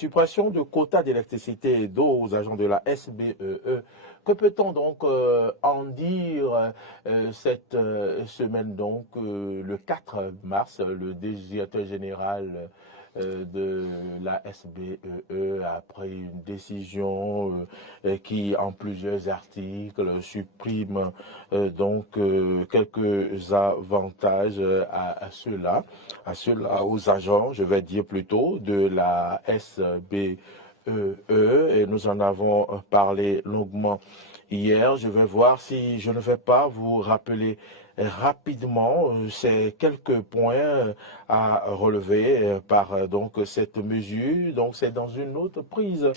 suppression de quotas d'électricité et d'eau aux agents de la SBEE. Que peut-on donc en dire cette semaine, donc le 4 mars, le directeur général de la SBEE a pris une décision qui, en plusieurs articles, supprime donc quelques avantages à ceux-là, aux agents, je vais dire plutôt, de la SBEE. Et nous en avons parlé longuement hier. Je vais voir si je ne vais pas vous rappeler rapidement ces quelques points à relever par donc cette mesure. Donc c'est dans une autre prise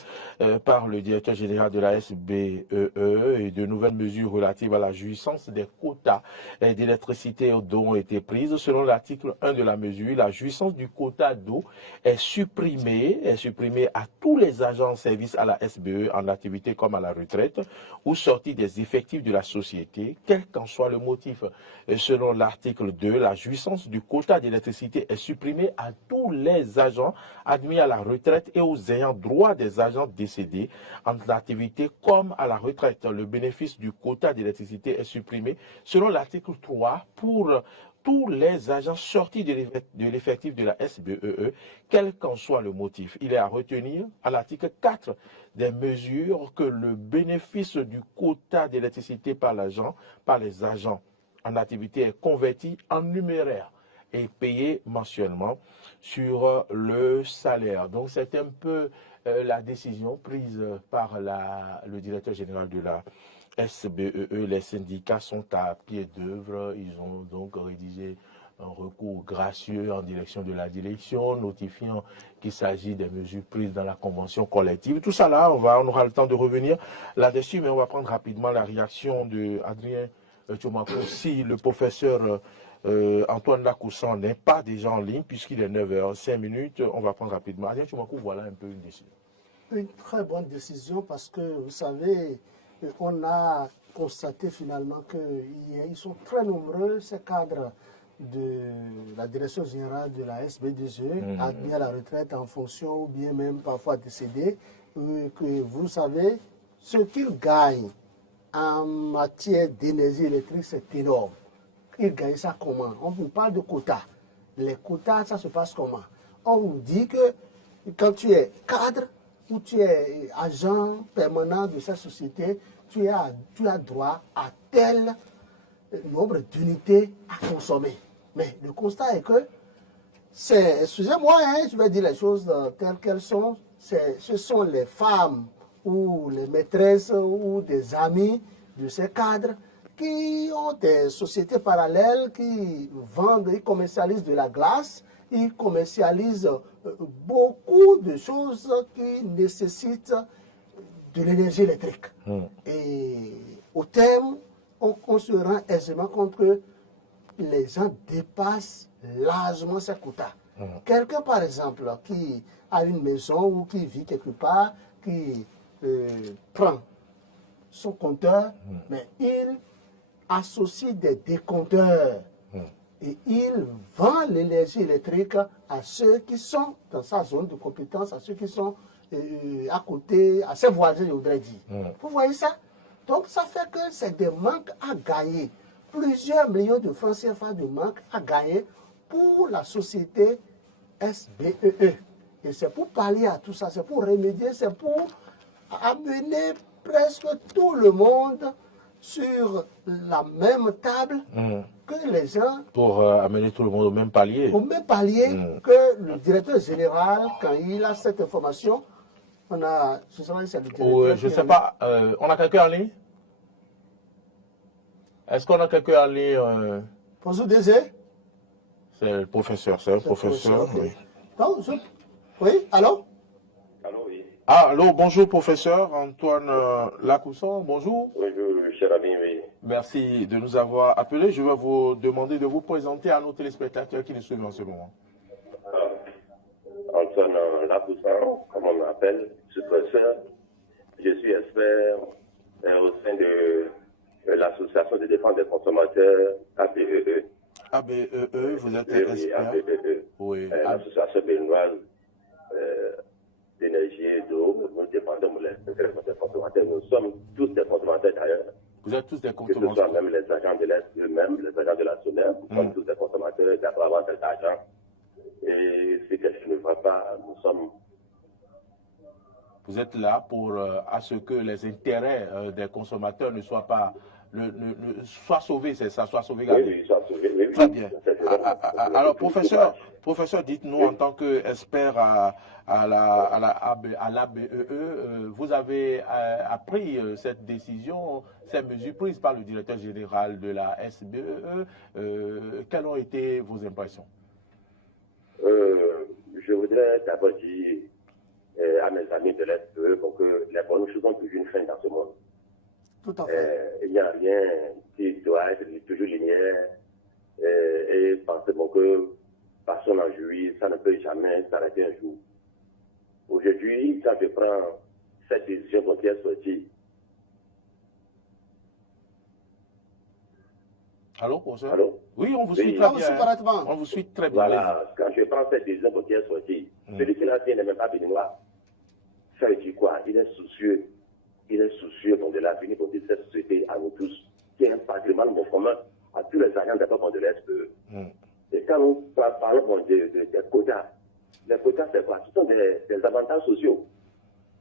par le directeur général de la SBEE et de nouvelles mesures relatives à la jouissance des quotas d'électricité et d'eau ont été prises. Selon l'article 1 de la mesure, la jouissance du quota d'eau est supprimée à tous les agents en service à la SBE en activité comme à la retraite ou sortis des effectifs de la société, quel qu'en soit le motif. Selon l'article 2, la jouissance du quota d'électricité est supprimée à tous les agents admis à la retraite et aux ayants droit des agents décédés en activité comme à la retraite. Le bénéfice du quota d'électricité est supprimé selon l'article 3 pour tous les agents sortis de l'effectif de la SBEE, quel qu'en soit le motif. Il est à retenir à l'article 4 des mesures que le bénéfice du quota d'électricité par les agents en activité est converti en numéraire et payé mensuellement sur le salaire. Donc c'est un peu la décision prise par le directeur général de la SBEE. Les syndicats sont à pied d'œuvre. Ils ont donc rédigé un recours gracieux en direction de la direction, notifiant qu'il s'agit des mesures prises dans la convention collective. Tout ça là, on aura le temps de revenir là-dessus, mais on va prendre rapidement la réaction de Adrien Tchoumakou. Si le professeur Antoine Lacoussan n'est pas déjà en ligne, puisqu'il est 9h05, on va prendre rapidement. Adrien Tchoumakou, voilà un peu une décision. Une très bonne décision parce que, vous savez, on a constaté finalement qu'ils sont très nombreux, ces cadres de la direction générale de la SB2E, admis à la retraite en fonction ou bien même parfois décédés, que vous savez, ce qu'ils gagnent en matière d'énergie électrique, c'est énorme. Ils gagnent ça comment? On vous parle de quotas. Les quotas, ça se passe comment? On vous dit que quand tu es cadre ou tu es agent permanent de cette société, tu as droit à tel nombre d'unités à consommer. Mais le constat est que, excusez-moi, je vais dire les choses telles qu'elles sont, ce sont les femmes ou les maîtresses ou des amis de ces cadres qui ont des sociétés parallèles qui vendent, ils commercialisent de la glace, ils commercialisent beaucoup de choses qui nécessitent de l'énergie électrique. Et au terme, on se rend aisément compte que les gens dépassent largement ces quotas. Quelqu'un, par exemple, qui a une maison ou qui vit quelque part, qui prend son compteur, mais il associe des décompteurs et il vend l'énergie électrique à ceux qui sont dans sa zone de compétence, à ceux qui sont à côté, à ses voisins, je voudrais dire. Vous voyez ça? Donc ça fait que c'est des manques à gagner. Plusieurs millions de francs CFA de manque à gagner pour la société SBEE. Et c'est pour pallier à tout ça, c'est pour remédier, c'est pour amener presque tout le monde sur la même table que les gens... Pour amener tout le monde au même palier. Au même palier que le directeur général, quand il a cette information, on a... Je ne sais pas, on a quelqu'un en ligne? Est-ce qu'on a quelqu'un en ligne Bonjour, Désir. C'est le professeur, c'est un professeur. Okay. Oui. Donc, oui, allô? Allô, oui. Ah, allô, bonjour professeur Antoine Lacoussan, bonjour. Bonjour, cher ami, oui. Merci de nous avoir appelés. Je vais vous demander de vous présenter à nos téléspectateurs qui nous suivent en ce moment. Antoine Lacoussan, comme on m'appelle, je suis professeur. Je suis expert au sein de l'association de défense des consommateurs, ABEE. ABEE, vous êtes expert? ABEE. Oui. L'association béninoise d'énergie consommateurs. Nous sommes tous des consommateurs d'ailleurs. Vous êtes tous des Que ce consommateurs. soit même les agents de l'Est eux-mêmes, les agents de la SONER, nous sommes tous des consommateurs d'avoir avoir cet argent. Et si quelque chose ne va pas, nous sommes. Vous êtes là pour à ce que les intérêts des consommateurs ne soient pas soient sauvés, c'est ça, soient sauvegardés. Oui, soit sauvés. Oui, Très bien. Alors, professeur. professeur, dites-nous en tant qu'expert à l'ABEE, vous avez appris cette décision, ces mesures prises par le directeur général de la SBEE. Quelles ont été vos impressions? Je voudrais d'abord dire à mes amis de l'SBEE que les bonnes choses ont toujours une fin dans ce monde. Tout à fait. Il n'y a rien qui doit être toujours linéaire et penser que personne en jouit, ça ne peut jamais s'arrêter un jour. Aujourd'hui, quand je prends cette décision qui est sortie. Allô, professeur? Allô? Oui, on vous suit Oui. très On vous bien. suit correctement. On vous suit très bien. Voilà, quand je prends cette décision qui est sortie, celui qui l'a fait n'est même pas béninois. Ça veut dire quoi? Il est soucieux. Il est soucieux de l'avenir de cette société à nous tous, qui est un patrimoine commun à tous les agents d'abord de l'SPE. Et quand nous parlons des quotas, les quotas c'est quoi? Ce sont des avantages sociaux.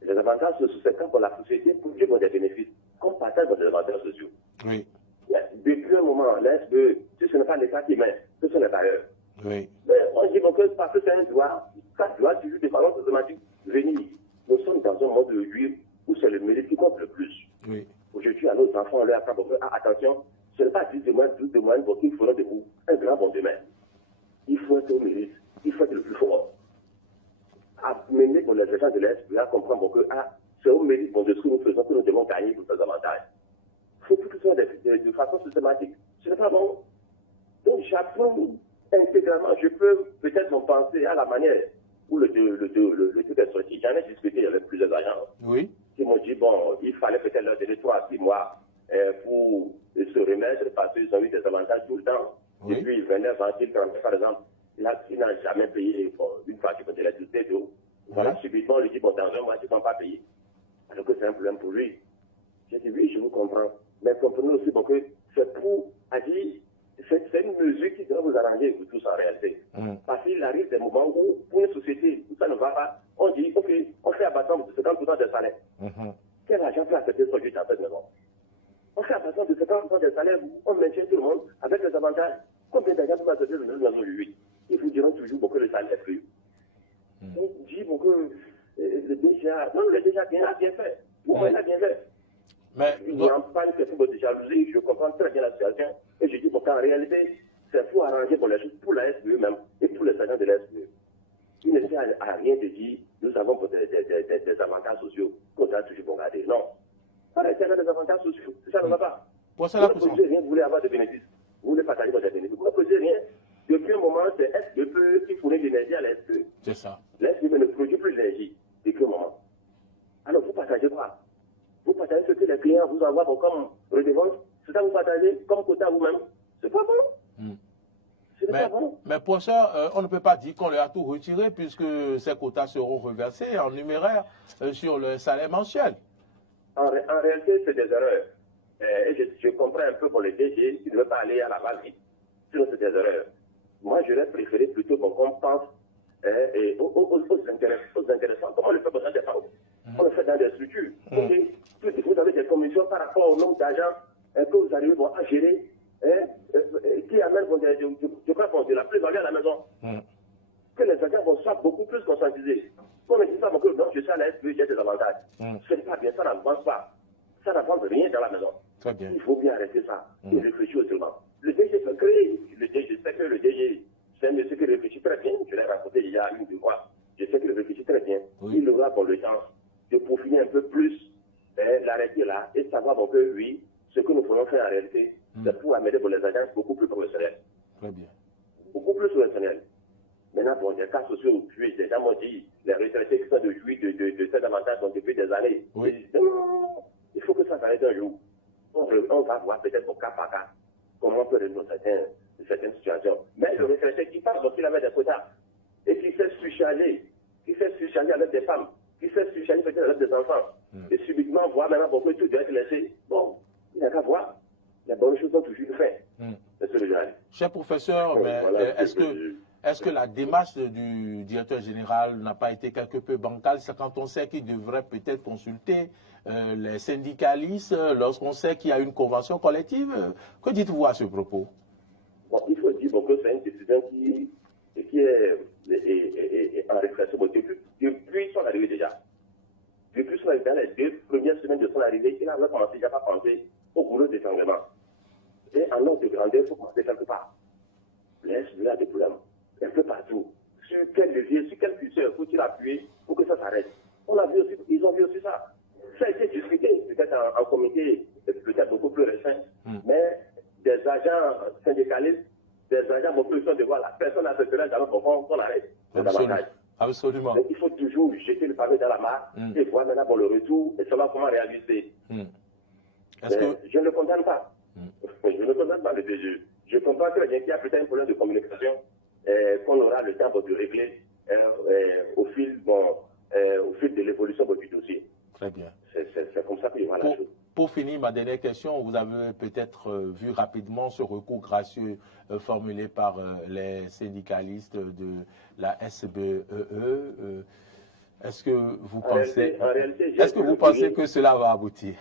Les avantages sociaux, c'est quand la société produit des bénéfices, qu'on partage des avantages sociaux. Oui. Mais depuis un moment, l'SPE, si ce n'est pas l'État qui met, ce sont les bailleurs. Oui. Mais on dit que parce que c'est un droit, ça doit toujours de façon systématique venir. Nous sommes dans un monde de juif où c'est le mérite qui compte le plus. Oui. Aujourd'hui, à nos enfants, on leur apprend attention, ce n'est pas 10 de moins, 12 de moins, pour qu'il faudra de vous un grand bon demain. Il faut être au mérite, il faut être le plus fort. Amener pour les agents de l'Est, à comprendre que c'est au mérite de ce que nous faisons que nous devons gagner pour ces avantages. Il faut que ce soit de façon systématique. Ce n'est pas bon. Donc j'approuve intégralement. Je peux peut-être en penser à la manière où le truc est sorti. J'en ai discuté avec plusieurs agents. Oui. Qui m'ont dit, bon, il fallait peut-être leur donner 3 à 6 mois pour se remettre parce qu'ils ont eu des avantages tout le temps. Oui. Depuis 29 ans, 30, par exemple, il n'a jamais payé une fois qu'il faut de l'électricité d'eau. Voilà, subitement, on lui dit, bon, dans un mois, tu ne vas pas payer. Alors que c'est un problème pour lui. J'ai dit, oui, je vous comprends. Mais comprenez aussi que c'est pour, c'est une mesure qui doit vous arranger pour tous en réalité. Parce qu'il arrive des moments où, pour une société, où ça ne va pas, on dit, ok, on fait abattement de 50% des salaires. Quel agent peut accepter ce juste dans cette maison? On fait abattement de 50% des salaires, on maintient tout le monde avec les avantages. Combien d'agents peuvent accepter de maison aujourd'hui? Ils vous diront toujours que le salaire est plus. On dit que le DGA a bien fait. Pourquoi il a bien fait? Mais Il n'y a pas une question de jalousie, je comprends très bien la situation. Et je dis qu'en réalité, c'est pour arranger pour les choses, pour la SBE même, et pour les agents de la SBE. Il ne sert à rien de dire, nous avons des avantages sociaux, qu'on doit toujours regarder. Non. Pas l'intérêt des avantages sociaux, ça ne va pas. pour Vous cela, ne produisez rien, vous voulez avoir des bénéfices. Vous voulez partager des bénéfices. Vous ne produisez rien. Depuis un moment, c'est SBE qui fournit l'énergie à la SBE. c'est ça. La SBE ne produit plus d'énergie depuis un moment. Alors, vous partagez quoi? Vous partagez ce que les clients vous envoient comme redevance. C'est ça que vous partagez comme quota vous-même. C'est pas bon. Ce n'est pas bon. Mais pour ça, on ne peut pas dire qu'on leur a tout retiré puisque ces quotas seront reversés en numéraire sur le salaire mensuel. En réalité, c'est des erreurs. Et je comprends un peu pour les DG qui ne veulent pas aller à la base. Sinon, c'est des erreurs. Moi, j'aurais préféré plutôt qu'on pense aux intéressants. Comment on le fait dans des banques? On le fait dans des structures. Vous avez des commissions par rapport au nombre d'agents que vous arrivez à gérer, qui amènent je crois de la plus-value à la maison. Que les agents vont soit beaucoup plus conscientisés. Qu'on ne dit pas que je suis à la SPE, j'ai des avantages. Ce n'est pas bien, ça n'avance pas. Ça n'avance rien dans la maison. Très bien. Il faut bien arrêter ça et réfléchir autrement. Le DG peut créer, je sais que le DG, c'est un monsieur qui réfléchit très bien, je l'ai raconté il y a 1 ou 2 mois. Je sais qu'il réfléchit très bien. Il aura pour le temps de peaufiner un peu plus l'arrêter là et savoir que oui, ce que nous pourrons faire en réalité, c'est pour amener pour les agents beaucoup plus professionnels. Très bien. Beaucoup plus professionnels. Maintenant, pour des cas sociaux, des gens m'ont dit, les retraités qui sont de jouir de cet avantage depuis des années. Oui. Non, il faut que ça s'arrête un jour. On va voir peut-être au cas par cas comment on peut résoudre certaines situations. Mais le retraité qui parle qu'il avait des quotas et qui s'est surchargé avec des femmes, qui s'est surchargé peut-être reste des enfants. Et subitement, voir maintenant pourquoi tout doit être laissé. Bon, il n'y a qu'à voir. Les bonnes choses sont toujours faites. C'est ce que je dis. Cher professeur, Donc, mais voilà est-ce que la démarche du directeur général n'a pas été quelque peu bancale? C'est quand on sait qu'il devrait peut-être consulter les syndicalistes lorsqu'on sait qu'il y a une convention collective. Que dites-vous à ce propos? Bon, il faut dire que c'est une décision qui est en réflexion depuis son arrivée déjà. Depuis son arrivée, dans les 2 premières semaines de son arrivée, il a commencé déjà à penser au boulot de défendement. Et en ordre de grandeur, il faut commencer quelque part. Les SBE a des problèmes. Un peu partout. Sur quel levier, sur quel curseur faut-il appuyer pour que ça s'arrête? On a vu aussi, ils ont vu aussi ça. Ça a été discuté, peut-être en comité, peut-être beaucoup plus récent, mais des agents syndicalistes, des agents d'opposition de voir la personne à ce terrain dans notre fond, qu'on arrête. Absolument. Donc, il faut toujours jeter le pavé dans la mare et voir maintenant pour le retour et savoir comment réaliser. Je ne le condamne pas. Je ne condamne pas le DG. Je comprends très bien qu'il y a peut-être un problème de communication qu'on aura le temps de régler au fil de l'évolution du dossier. Très bien. C'est comme ça qu'il y aura la chose. Pour finir, ma dernière question, vous avez peut-être vu rapidement ce recours gracieux formulé par les syndicalistes de la SBEE. Est-ce que vous pensez que cela va aboutir?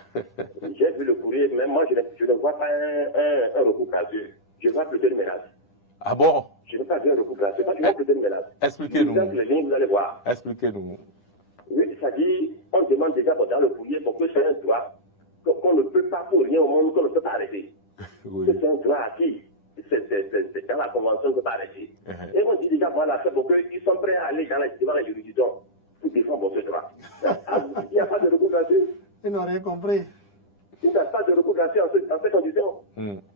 J'ai vu le courrier, mais moi je ne vois pas un recours gracieux. Je vois plutôt une menace. Ah bon? Je ne vois pas un recours gracieux, je vois plutôt une menace. Expliquez-nous. Vous allez voir. Expliquez-nous. Oui, c'est-à-dire, on demande déjà dans le courrier pour que c'est un droit qu'on ne peut pas pour rien au monde, qu'on ne peut pas arrêter. Oui. C'est un droit acquis. C'est dans la convention qu'on ne peut pas arrêter. Et on dit déjà, voilà, c'est pour qu'ils sont prêts à aller devant la juridiction pour défendre ce droit. Il n'y a pas de recours gracieux. Ils n'ont rien compris. Il n'y a pas de recours gracieux en ces conditions.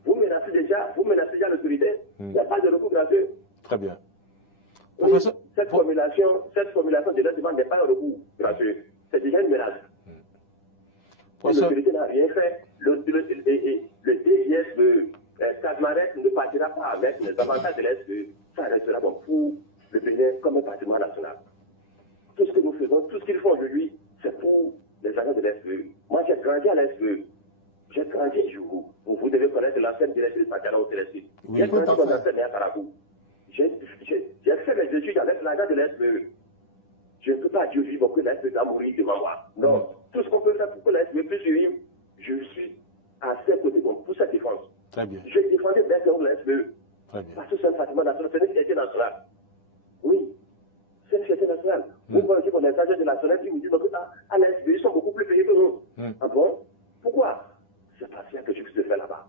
Vous menacez déjà l'autorité. Il n'y a pas de recours gracieux. Très bien. Oui, cette formulation de la demande n'est pas un recours gracieux. C'est déjà une menace. L'autorité n'a rien fait. Le DGS de Cadmaret ne partira pas avec les avantages de l'ESE. Ça restera bon pour le Bénin comme un patrimoine national. Tout ce que nous faisons, tout ce qu'ils font aujourd'hui, c'est pour les agents de l'ESE. Moi, j'ai grandi à l'ESE. J'ai grandi à Djougou. Vous devez connaître l'ancienne directrice Pachara au Célestin. J'ai grandi dans l'ancienne à Karabou. J'ai fait mes études avec l'agent de l'ESE. Je ne peux pas dire vivre que l'ESE va mourir devant moi. Non. Tout ce qu'on peut faire pour que l'ESE puisse vivre, je suis à ses côtés pour sa défense. Très bien. Je défendais bien que l'ESE. Parce que c'est un patrimoine national, c'est une fierté nationale. Oui, c'est une fierté nationale. Vous voyez qu'on est agents de nationale qui vous disent que à l'ESE, ils sont beaucoup plus payés que nous. Ah bon? Pourquoi? C'est parce qu'il y a quelque chose de fait là-bas.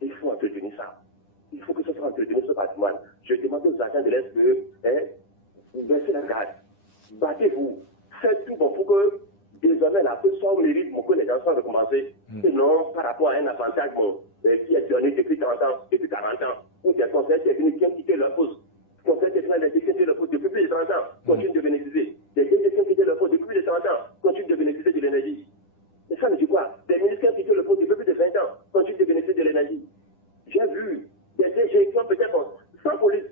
Il faut entretenir ça. Il faut que ce soit entretenu, ce patrimoine. Je demande aux agents de l'ESE, baissez la garde. Battez-vous. Faites tout pour que désormais la personne mérite pour que les gens soient recommencés. Et non par rapport à un avantage qui est donné depuis 30 ans, depuis 40 ans, ou des conseils techniques qui ont quitté leur poste. Conseils techniques qui ont quitté leur poste depuis plus de 30 ans, continuent de bénéficier. Des DG qui ont quitté leur poste depuis plus de 30 ans, continuent de bénéficier de l'énergie. Mais ça me dit quoi? Des ministres qui ont quitté leur poste depuis plus de 20 ans, continuent de bénéficier de l'énergie. J'ai vu des DG qui ont peut-être sans police.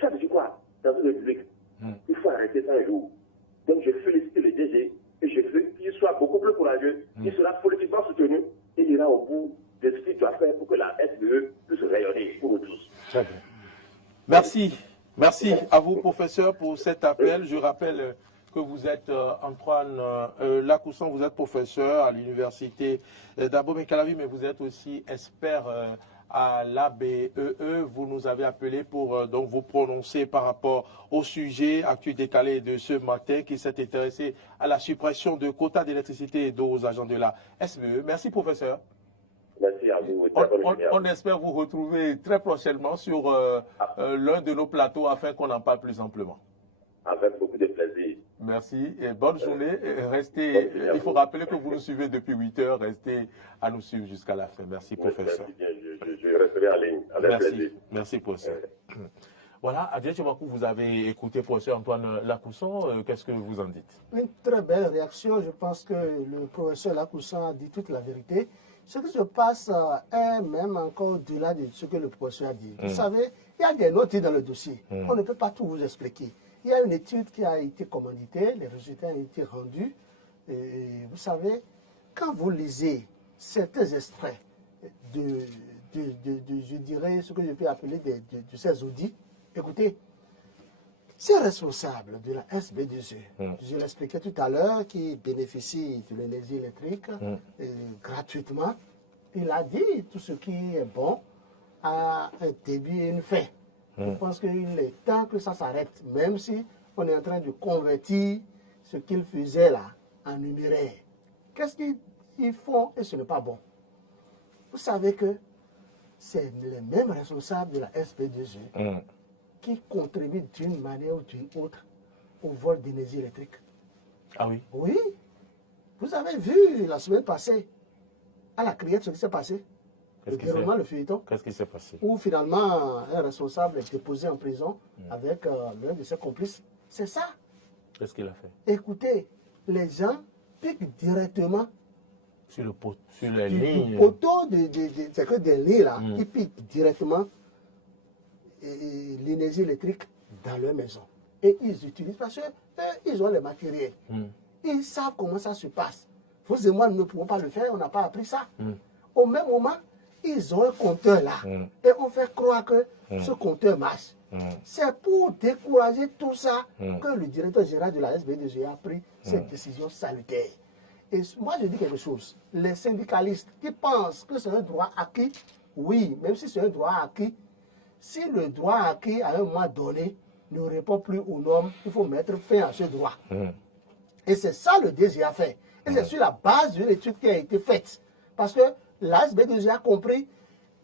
Ça me dit quoi? Dans tout le public. Il faut arrêter ça un jour. Donc je félicite le DG et je veux qu'il soit beaucoup plus courageux, qu'il sera politiquement soutenu et il ira au bout de ce qu'il doit faire pour que la SBE puisse rayonner pour nous tous. Très bien. Merci. Merci à vous, professeur, pour cet appel. Je rappelle que vous êtes Antoine Lacousson, vous êtes professeur à l'université d'Abomey-Calavi, mais vous êtes aussi expert à l'ABEE. Vous nous avez appelé pour donc vous prononcer par rapport au sujet actuel décalé de ce matin qui s'est intéressé à la suppression de quotas d'électricité et d'eau aux agents de la SBE. Merci, professeur. Merci à vous. On espère vous retrouver très prochainement sur l'un de nos plateaux afin qu'on en parle plus amplement. Avec beaucoup de plaisir. Merci et bonne journée. Restez, il faut rappeler que vous nous suivez depuis 8 heures. Restez à nous suivre jusqu'à la fin. Merci, professeur. Je resterai en ligne. Avec plaisir. Merci, professeur. Voilà, Adjien Chemakou, vous avez écouté professeur Antoine Lacousson. Qu'est-ce que vous en dites? Une très belle réaction. Je pense que le professeur Lacousson a dit toute la vérité. Ce qui se passe est même encore au-delà de ce que le professeur a dit. Vous savez, il y a des notes dans le dossier. On ne peut pas tout vous expliquer. il y a une étude qui a été commanditée, les résultats ont été rendus. Et vous savez, quand vous lisez certains extraits je dirais, ce que je peux appeler de ces audits, écoutez, ces responsables de la SB2E, je l'expliquais tout à l'heure, qui bénéficie de l'énergie électrique gratuitement, il a dit tout ce qui est bon a un début et une fin. Je pense qu'il est temps que ça s'arrête, même si on est en train de convertir ce qu'ils faisaient là en numéraire. Qu'est-ce qu'ils font et ce n'est pas bon? Vous savez que c'est les mêmes responsables de la SB2E qui contribuent d'une manière ou d'une autre au vol d'énergie électrique. Ah oui? Oui. Vous avez vu la semaine passée, à la Criette, ce qui s'est passé. Le déroulement, le feuilleton. Qu'est-ce qui s'est passé? Où finalement, un responsable est déposé en prison avec l'un de ses complices. C'est ça. Qu'est-ce qu'il a fait? Écoutez, les gens piquent directement Sur les du lignes. poteau, c'est que des lignes là, ils piquent directement l'énergie électrique dans leur maison. Et ils utilisent, parce qu'ils ont les matériels. Ils savent comment ça se passe. Vous et moi, nous ne pouvons pas le faire, on n'a pas appris ça. Au même moment, ils ont un compteur là. Et on fait croire que ce compteur marche. C'est pour décourager tout ça que le directeur général de la SB2E a pris cette décision salutaire. Et moi, je dis quelque chose. Les syndicalistes qui pensent que c'est un droit acquis, oui, même si c'est un droit acquis, si le droit acquis à un moment donné ne répond plus aux normes, il faut mettre fin à ce droit. Et c'est ça le DG a fait. Et c'est sur la base d'une étude qui a été faite. Parce que la SB2E a compris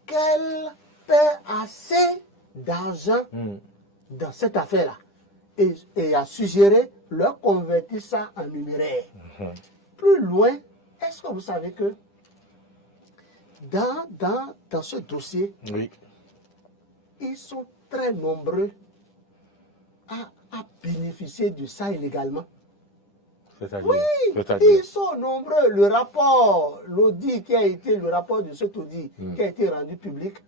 qu'elle perd assez d'argent dans cette affaire-là. Et a suggéré leur convertir ça en numéraire. Plus loin, est-ce que vous savez que dans ce dossier, Oui. ils sont très nombreux à bénéficier de ça illégalement? C'est-à-dire? Oui, ils sont nombreux. Le rapport, l'audit qui a été, le rapport de cet audit qui a été rendu public,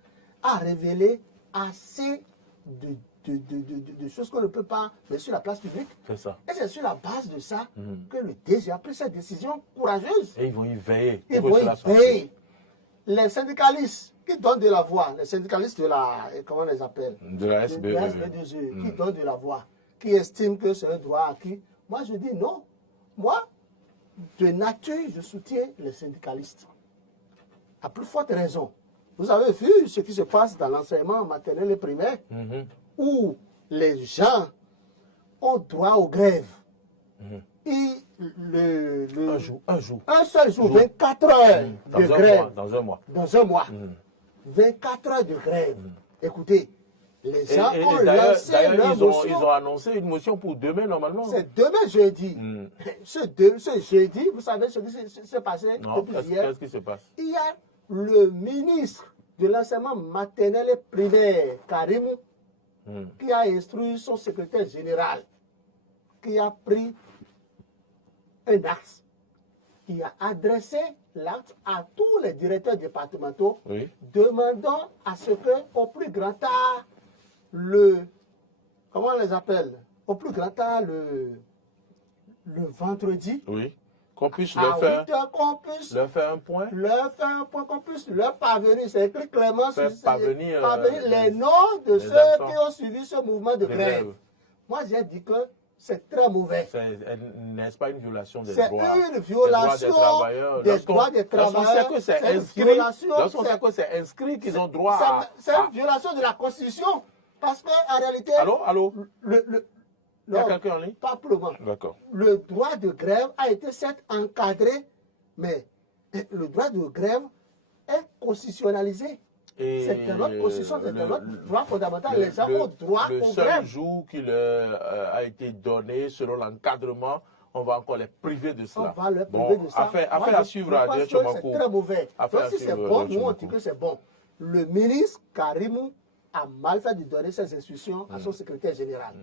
a révélé assez de choses qu'on ne peut pas mettre sur la place publique. C'est ça. Et c'est sur la base de ça que le DG a pris cette décision courageuse. Et ils vont y veiller. Ils vont y veiller. Les syndicalistes qui donnent de la voix, les syndicalistes de la, comment on les appelle? De la SB2E, qui donnent de la voix, qui estiment que c'est un droit acquis. Moi, je dis non. Moi, de nature, je soutiens les syndicalistes. À plus forte raison. Vous avez vu ce qui se passe dans l'enseignement maternel et primaire, où les gens ont droit aux grèves. Et un seul jour, 24 heures de grève. Dans un mois. Dans un mois. 24 heures de grève. Écoutez, les gens ont lancé leur motion. Ils ont annoncé une motion pour demain, normalement. C'est demain jeudi. Ce jeudi, vous savez ce qui s'est passé depuis hier? Qu'est-ce qui se passe? Il y a le ministre de l'enseignement maternel et primaire, Karim, qui a instruit son secrétaire général, qui a pris un acte, qui a adressé l'acte à tous les directeurs départementaux, demandant à ce que, au plus grand tard, comment on les appelle? Au plus grand tard, le vendredi, qu'on puisse à leur faire, 8 heures, qu'on puisse leur faire un point. Leur faire un point, qu'on puisse leur parvenir. C'est écrit clairement sur parvenir les noms de ceux qui ont suivi ce mouvement de grève. Moi, j'ai dit que c'est très mauvais. N'est-ce pas une violation des droits? C'est une violation des droits des travailleurs. Lorsqu'on sait que c'est inscrit qu'ils ont droit à... C'est une violation de la Constitution. Parce qu'en réalité... Allô? Il y a Non, quelqu'un en ligne? pas pour le moment. D'accord. Le droit de grève a été certes encadré, mais le droit de grève est constitutionnalisé. C'est de notre constitution, c'est de notre droit fondamental. Les gens ont droit au grève. Le seul jour qui leur a été donné selon l'encadrement, on va encore les priver de cela. On va les priver de ça. Affaire à suivre à Dieu Chomakou. C'est très mauvais. Donc si c'est bon, nous on dit que c'est bon. Le ministre Karimou a mal fait de donner ses instructions à son secrétaire général.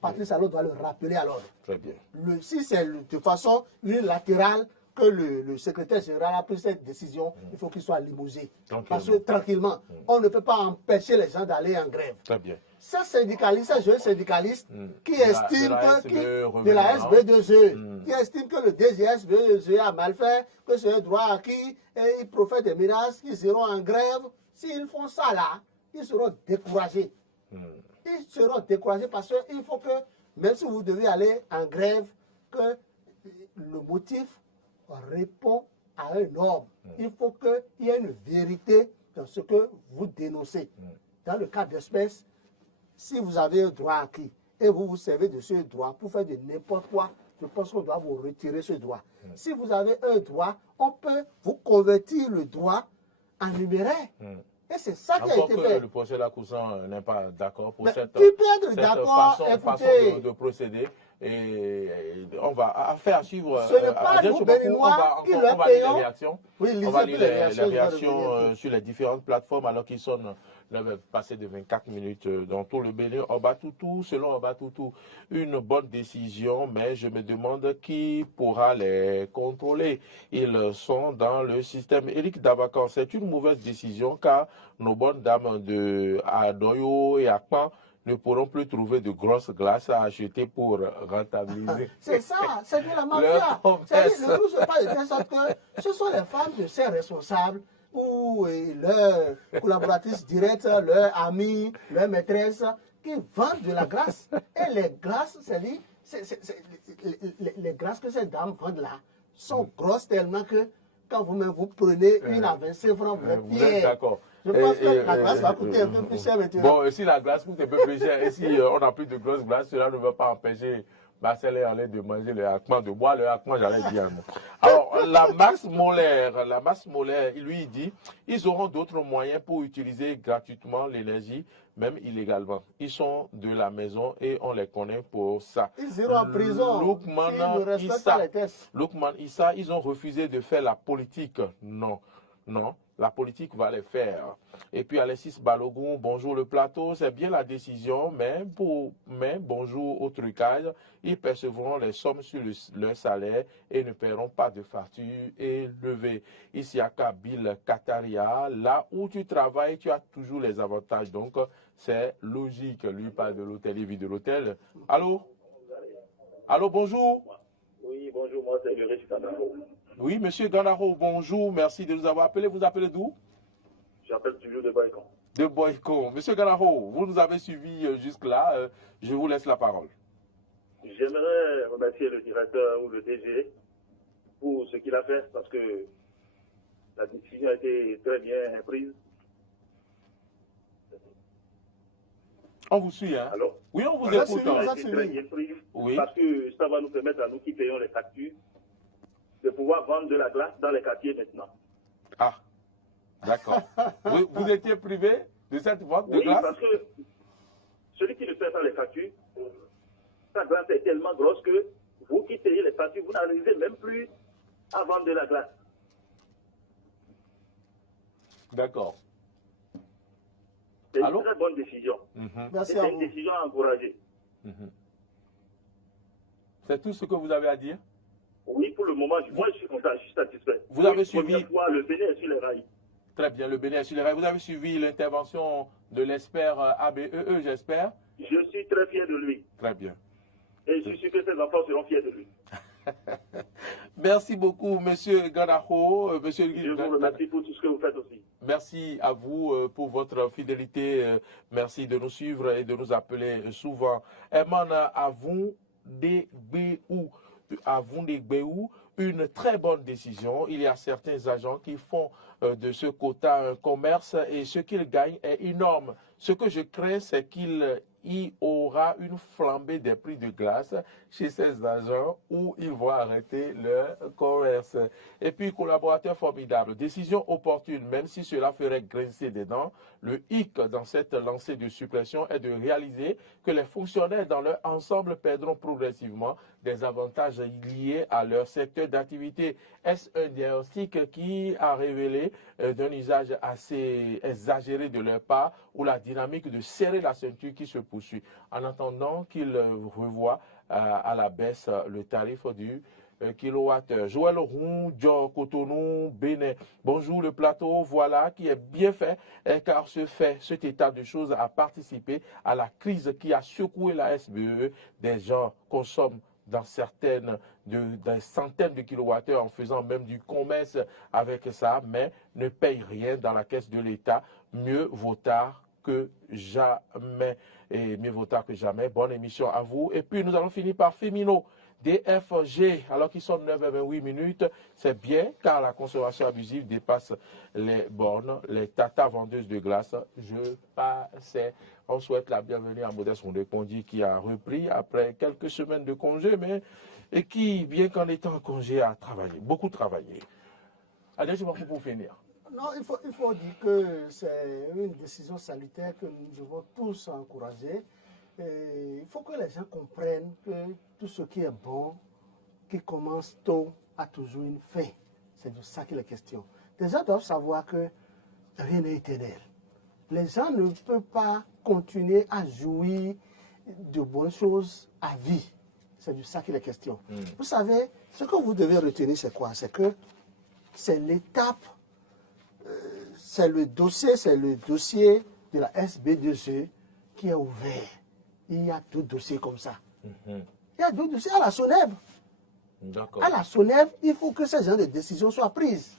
Patrice Talon doit le rappeler à l'ordre. Très bien. Si c'est de façon unilatérale que le secrétaire général a pris cette décision, il faut qu'il soit limousé. Parce que tranquillement, on ne peut pas empêcher les gens d'aller en grève. Très bien. Ces syndicalistes, ces jeunes syndicalistes qui estiment de la SB2E, qui estiment que le DGSB2E a mal fait, que c'est un droit acquis, et ils profitent des miracles, qu'ils seront en grève. S'ils font ça là, ils seront découragés. Ils seront découragés parce qu'il faut que, même si vous devez aller en grève, que le motif répond à un ordre. Il faut qu'il y ait une vérité dans ce que vous dénoncez. Dans le cas d'espèce, si vous avez un droit acquis et vous vous servez de ce droit pour faire de n'importe quoi, je pense qu'on doit vous retirer ce droit. Si vous avez un droit, on peut vous convertir le droit en numéraire. Et c'est ça qui a été fait. Le procès d'Akousan n'est pas d'accord pour cette façon de procéder. Et on va faire suivre. Ce n'est pas nous, Béninois, qui leur payons. On va lire les réactions sur les différentes plateformes alors qu'ils sont passés de 24 minutes dans tout le Bénin. Obatutu, selon Obatutu, une bonne décision, mais je me demande qui pourra les contrôler. Ils sont dans le système. Éric Dabakan, c'est une mauvaise décision car nos bonnes dames de Adoyo et Akpan ne pourront plus trouver de grosses glaces à acheter pour rentabiliser. C'est ça, c'est de la mafia. Le tout se passe de telle sorte que ce sont les femmes de ces responsables ou leurs collaboratrices directes, leurs amis, leurs maîtresses qui vendent de la glace. Et les glaces, les glaces que ces dames vendent là sont grosses tellement que quand vous-même vous prenez une à 25 francs, vous êtes fiers. D'accord. Je pense que la glace va coûter un peu plus cher maintenant. Bon, si la glace coûte un peu plus cher et si on n'a plus de grosses glaces, cela ne va pas empêcher Marcel et Alain de manger le hakman, de boire le hakman, j'allais dire. Alors, la Max Moller, lui, il dit, ils auront d'autres moyens pour utiliser gratuitement l'énergie, même illégalement. Ils sont de la maison et on les connaît pour ça. Ils iront en prison. Loukman Issa, ils ont refusé de faire la politique. Non. La politique va les faire. Et puis Alexis Balogun, bonjour le plateau, c'est bien la décision, mais bonjour au trucage, ils percevront les sommes sur leur salaire et ne paieront pas de facture élevée. Ici à Kabil, Kataria, là où tu travailles, tu as toujours les avantages. Donc c'est logique, lui parle de l'hôtel, il vit de l'hôtel. Allô, bonjour. Oui, bonjour, moi c'est le riche Kanaro. Oui, monsieur Ganaro, bonjour, merci de nous avoir appelé. Vous appelez d'où? J'appelle toujours de Boycon. De Boycon. Monsieur Ganaro, vous nous avez suivis jusque-là. Je vous laisse la parole. J'aimerais remercier le directeur ou le DG pour ce qu'il a fait parce que la décision a été très bien prise. On vous suit, hein? Alors, oui, on vous écoute. Ça a été très bien prise parce que ça va nous permettre à nous qui payons les factures de pouvoir vendre de la glace dans les quartiers maintenant. Ah, d'accord. vous étiez privé de cette vente de glace? Oui, parce que celui qui ne paie pas les factures, sa glace est tellement grosse que vous qui payez les factures, vous n'arrivez même plus à vendre de la glace. D'accord. C'est une très bonne décision. C'est une décision à encourager. C'est tout ce que vous avez à dire? Oui, pour le moment, moi je suis content, je suis satisfait. Vous avez suivi le Bénin est sur les rails. Très bien, le Bénin est sur les rails. Vous avez suivi l'intervention de l'expert ABEE, j'espère? Je suis très fier de lui. Très bien. Et je suis sûr que ses enfants seront fiers de lui. Merci beaucoup, monsieur Ganaho. Je vous remercie pour tout ce que vous faites aussi. Merci à vous pour votre fidélité. Merci de nous suivre et de nous appeler souvent. Emana Avon Degbeou. Une très bonne décision. Il y a certains agents qui font de ce quota un commerce et ce qu'ils gagnent est énorme. Ce que je crains, c'est qu'il y aura une flambée des prix de glace chez ces agents où ils vont arrêter leur commerce. Et puis, collaborateur formidable, décision opportune, même si cela ferait grincer des dents. Le hic dans cette lancée de suppression est de réaliser que les fonctionnaires dans leur ensemble perdront progressivement des avantages liés à leur secteur d'activité. Est-ce un diagnostic qui a révélé d'un usage assez exagéré de leur part ou la dynamique de serrer la ceinture qui se poursuit? En attendant qu'ils revoient à la baisse le tarif du kilowattheure. Joël Roux, Dior Cotonou, Bénin. Bonjour le plateau, voilà qui est bien fait, car cet état de choses a participé à la crise qui a secoué la SBE. Des gens consomment dans des centaines de kilowattheures en faisant même du commerce avec ça, mais ne payent rien dans la caisse de l'État. Mieux vaut tard que jamais. Et mieux vaut tard que jamais. Bonne émission à vous. Et puis nous allons finir par Femino. DFG, alors qu'ils sont 9h28 minutes, c'est bien car la consommation abusive dépasse les bornes. Les tatas vendeuses de glace, je passais. On souhaite la bienvenue à Modeste Rondepondi qui a repris après quelques semaines de congé, mais et qui, bien qu'en étant en congé, a travaillé, beaucoup travaillé. Allez, je m'en fous pour finir. Non, il faut dire que c'est une décision salutaire que nous devons tous encourager. Et il faut que les gens comprennent que tout ce qui est bon, qui commence tôt, a toujours une fin. C'est de ça qu'il est question. Les gens doivent savoir que rien n'est éternel. Les gens ne peuvent pas continuer à jouir de bonnes choses à vie. C'est de ça qu'il est question. Vous savez, ce que vous devez retenir, c'est quoi? C'est que c'est l'étape, c'est le dossier de la SB2E qui est ouvert. Il y a deux dossiers comme ça. Il y a deux dossiers à la SONEB. À la SONEB, il faut que ce genre de décision soit prise.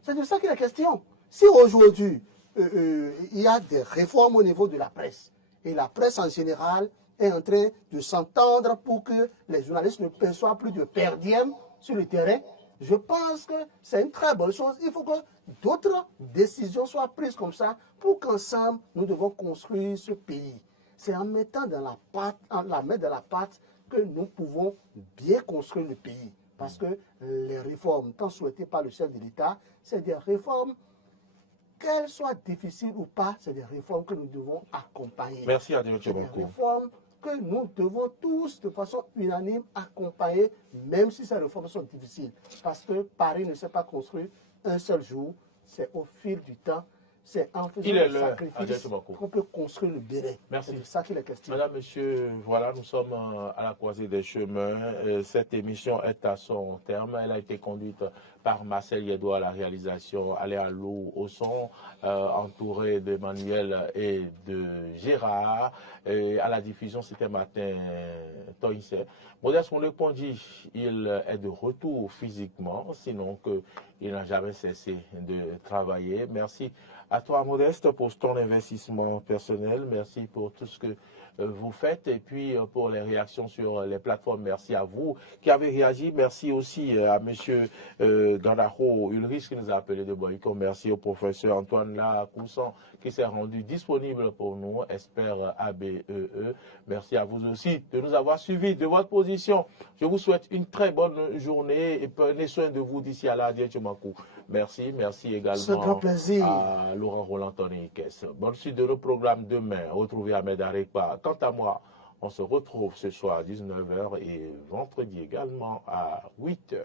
C'est de ça qu'il est question. Si aujourd'hui, il y a des réformes au niveau de la presse, et la presse en général est en train de s'entendre pour que les journalistes ne perçoivent plus de per diem sur le terrain, je pense que c'est une très bonne chose. Il faut que d'autres décisions soient prises comme ça pour qu'ensemble, nous devons construire ce pays. C'est en mettant dans la main dans la pâte que nous pouvons bien construire le pays. Parce que les réformes, tant souhaitées par le chef de l'État, c'est des réformes, qu'elles soient difficiles ou pas, c'est des réformes que nous devons accompagner. Merci à Dieu. C'est des réformes que nous devons tous, de façon unanime, accompagner, même si ces réformes sont difficiles. Parce que Paris ne s'est pas construit un seul jour, c'est au fil du temps. C'est en faisant des sacrifices qu'on peut construire le Bénin. Merci. C'est de ça qu'il est question. Madame, Monsieur, voilà, nous sommes à la croisée des chemins. Cette émission est à son terme. Elle a été conduite par Marcel Yedou à la réalisation, Aléa Lou au son, entouré d'Emmanuel et de Gérard. Et à la diffusion, c'était Martin Toïnse. Modeste Rondepondi, il est de retour physiquement, sinon qu'il n'a jamais cessé de travailler. Merci à toi, Modeste, pour ton investissement personnel. Merci pour tout ce que vous faites et puis pour les réactions sur les plateformes. Merci à vous qui avez réagi. Merci aussi à M. Gandaro Ulrich qui nous a appelé de Boyko. Merci au professeur Antoine Lacoussan qui s'est rendu disponible pour nous, expert ABEE. Merci à vous aussi de nous avoir suivis de votre position. Je vous souhaite une très bonne journée et prenez soin de vous d'ici à la Dietchemakou. Merci, merci également à Laurent Roland-Tony Kess. Bonne suite de nos programmes demain. Retrouvez Ahmed Arekpa. Quant à moi, on se retrouve ce soir à 19h et vendredi également à 8h.